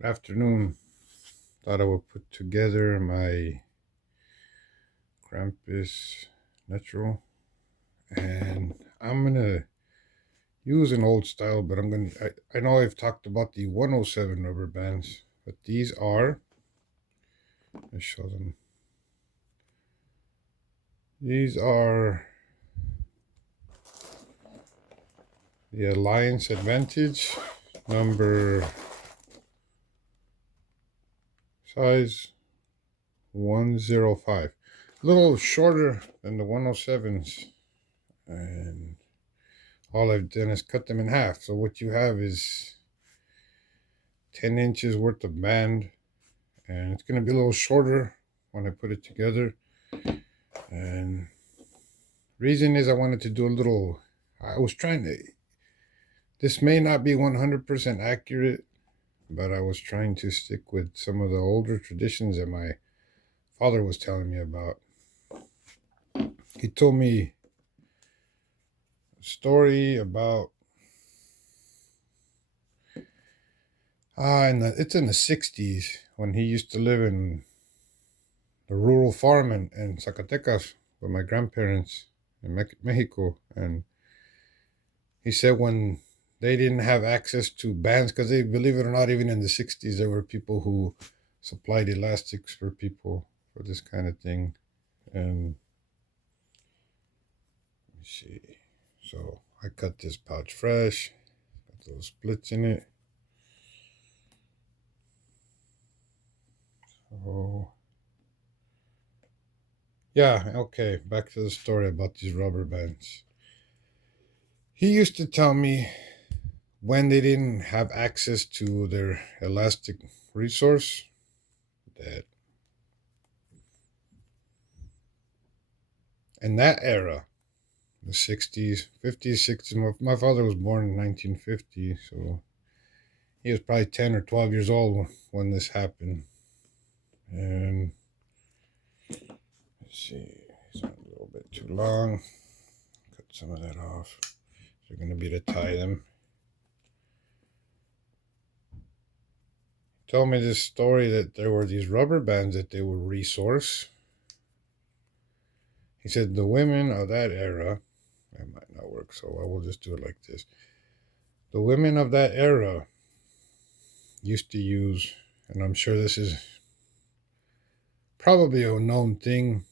Good afternoon. Thought I would put together my Krampus natural, and I'm gonna use an old style, but I know I've talked about the 107 rubber bands, but these are, let's show them. These are the Alliance Advantage number size 105. A little shorter than the 107s, and all I've done is cut them in half. So what you have is 10 inches worth of band, and it's going to be a little shorter when I put it together. And reason is I wanted to do a little, I was trying to, this may not be 100% accurate, but I was trying to stick with some of the older traditions that my father was telling me about. He told me a story about it's in the 60s when he used to live in the rural farm in Zacatecas with my grandparents in Mexico. And he said when they didn't have access to bands, because they, believe it or not, even in the 60s, there were people who supplied elastics for people for this kind of thing. And let me see. So I cut this pouch fresh, got those splits in it. So yeah, okay, back to the story about these rubber bands. He used to tell me when they didn't have access to their elastic resource, that in that era, the 60s, 50s, 60s, my father was born in 1950, so he was probably 10 or 12 years old when this happened. And let's see, it's a little bit too long. Cut some of that off. They're going to be to tie them. He told me this story that there were these rubber bands that they would resource. He said the women of that era, it might not work, so I will just do it like this. The women of that era used to use, and I'm sure this is probably a known thing,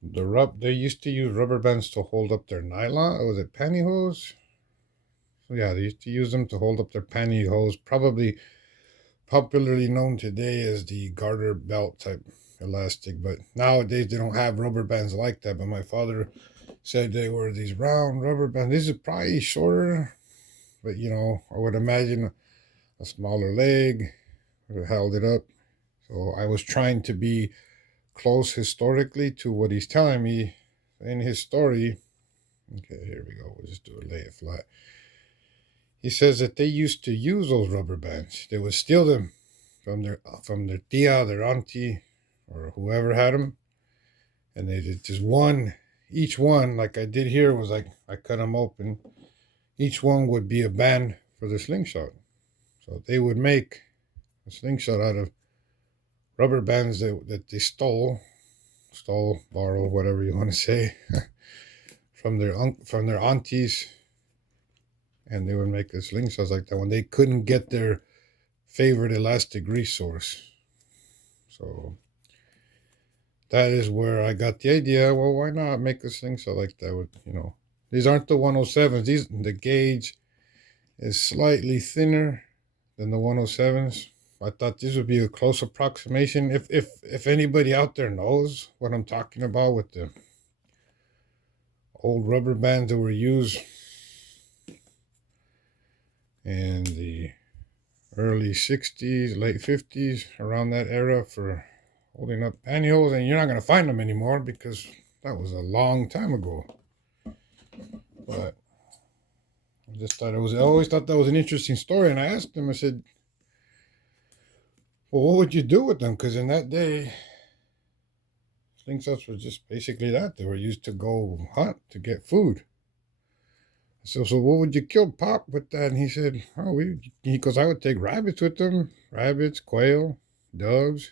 they used to use rubber bands to hold up their nylon, or was it pantyhose? So yeah, they used to use them to hold up their pantyhose, probably popularly known today as the garter belt type elastic, but nowadays they don't have rubber bands like that. But my father said they were these round rubber bands. This is probably shorter, but I would imagine a smaller leg would have held it up. So I was trying to be close historically to what he's telling me in his story. Okay, here we go. We'll just do it, lay it flat. He says that they used to use those rubber bands. They would steal them from their tia, their auntie, or whoever had them, and they did just each one, like I did here, was like I cut them open. Each one would be a band for the slingshot. So they would make a slingshot out of rubber bands that they stole, borrow, whatever you want to say, from their aunties, and they would make the slingshots like that when they couldn't get their favorite elastic resource. So that is where I got the idea. Well, why not make a slingshot like that? With these aren't the 107s. The gauge is slightly thinner than the 107s. I thought this would be a close approximation. If anybody out there knows what I'm talking about with the old rubber bands that were used in the early 60s, late 50s, around that era for holding up pantyhose, and you're not going to find them anymore because that was a long time ago. But I always thought that was an interesting story, and I asked him, I said, well, what would you do with them? Because in that day, slingshots were just basically that. They were used to go hunt, to get food. So what would you kill Pop with that? And he said, oh, he goes, I would take rabbits with them, rabbits, quail, doves,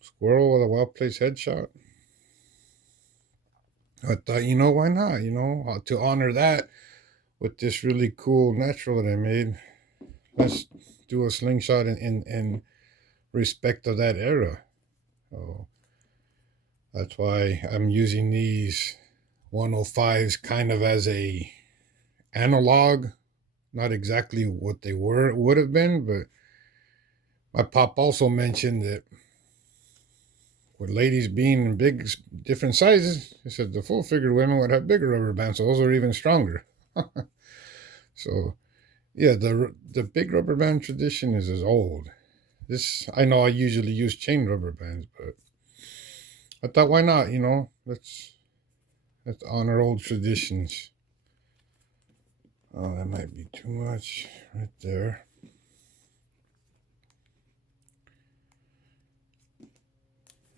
squirrel with a well placed headshot. I thought, why not? To honor that with this really cool natural that I made, let's do a slingshot in respect of that era. So that's why I'm using these 105s kind of as a analog, not exactly what they would have been, but my pop also mentioned that with ladies being in big different sizes, he said the full figured women would have bigger rubber bands, so those are even stronger. So yeah, the big rubber band tradition is as old. This I know I usually use chain rubber bands, but I thought why not? Let's honor old traditions. Oh, that might be too much right there.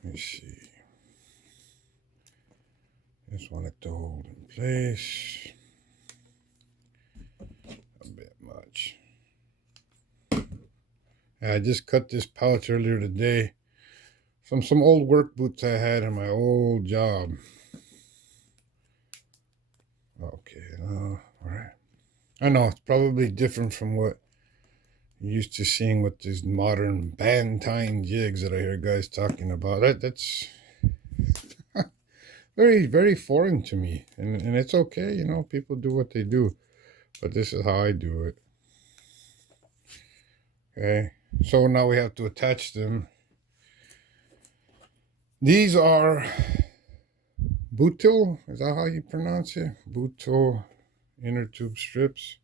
Let me see. Just want it to hold in place. A bit much. I just cut this pouch earlier today from some old work boots I had in my old job. Okay, all right. I know it's probably different from what you're used to seeing with these modern band tying jigs that I hear guys talking about. That's very, very foreign to me. And it's okay, people do what they do. But this is how I do it. Okay, so now we have to attach them. These are butyl, is that how you pronounce it? Butyl inner tube strips.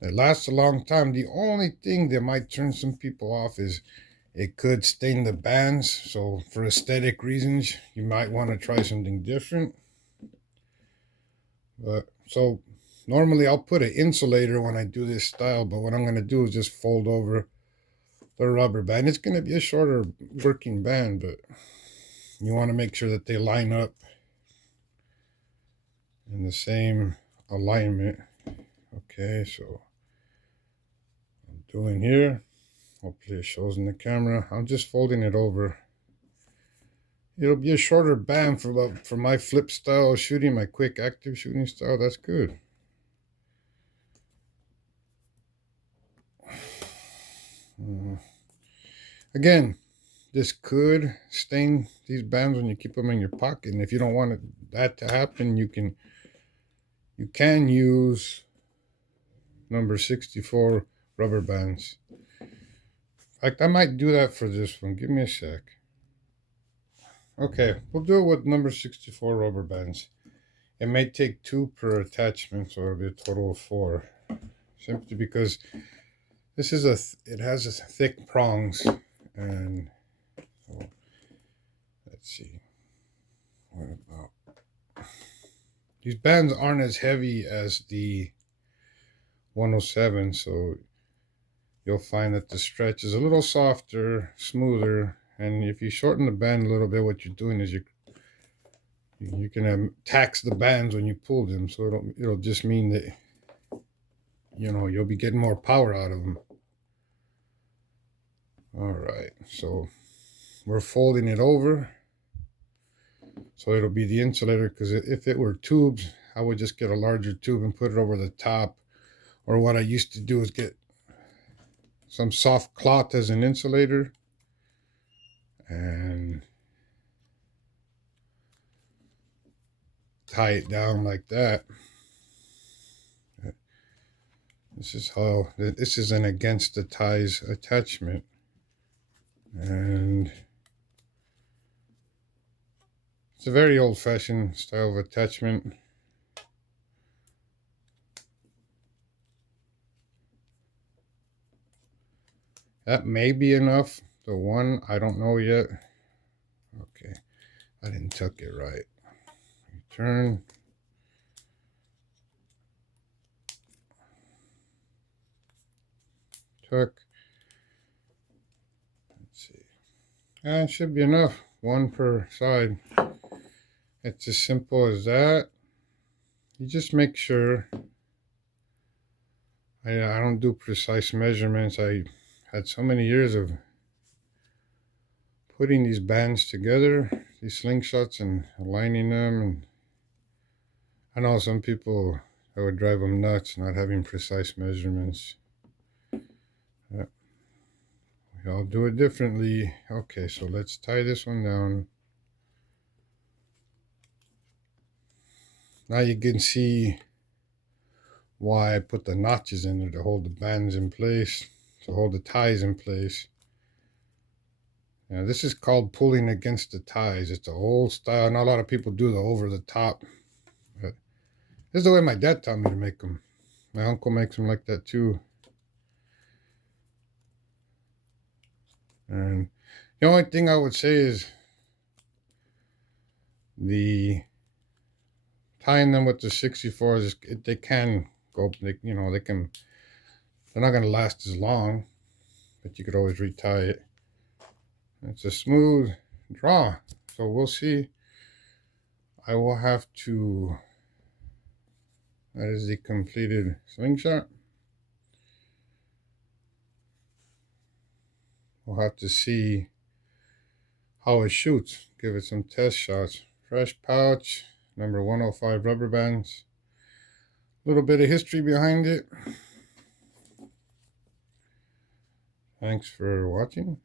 It lasts a long time. The only thing that might turn some people off is it could stain the bands. So for aesthetic reasons, you might want to try something different. But so normally I'll put an insulator when I do this style, but what I'm going to do is just fold over the rubber band. It's going to be a shorter working band, but you want to make sure that they line up in the same alignment. Okay, so I'm doing here. Hopefully it shows in the camera. I'm just folding it over. It'll be a shorter band for my flip style shooting, my quick active shooting style. That's good. Again, this could stain these bands when you keep them in your pocket. And if you don't want that to happen, you can use number 64 rubber bands. In fact, I might do that for this one. Give me a sec. Okay, we'll do it with number 64 rubber bands. It may take 2 per attachment, so it'll be a total of 4. Simply because this is it has a thick prongs, and so let's see. What about these bands aren't as heavy as the 107, so you'll find that the stretch is a little softer, smoother, and if you shorten the band a little bit, what you're doing is you can tax the bands when you pull them, so it'll just mean that you'll be getting more power out of them. All right, so we're folding it over, so it'll be the insulator, because if it were tubes, I would just get a larger tube and put it over the top, or what I used to do is get some soft cloth as an insulator and tie it down like that. This is an against the ties attachment, and it's a very old-fashioned style of attachment. That may be enough. The one, I don't know yet. Okay, I didn't tuck it right. Return. Tuck. Let's see. It should be enough. 1 per side. It's as simple as that. you just make sure. I don't do precise measurements. I had so many years of putting these bands together, these slingshots, and aligning them. And I know some people, that would drive them nuts not having precise measurements. Yeah. We all do it differently. Okay, so let's tie this one down. Now you can see why I put the notches in there to hold the bands in place, to hold the ties in place. Now this is called pulling against the ties. It's an old style. Not a lot of people do the over the top. But this is the way my dad taught me to make them. My uncle makes them like that too. And the only thing I would say is the tying them with the 64s, they can go, they can, they're not going to last as long, but you could always retie it. It's a smooth draw, so we'll see. I will have to, that is the completed slingshot. We'll have to see how it shoots, give it some test shots. Fresh pouch, number 105 rubber bands. A little bit of history behind it. Thanks for watching.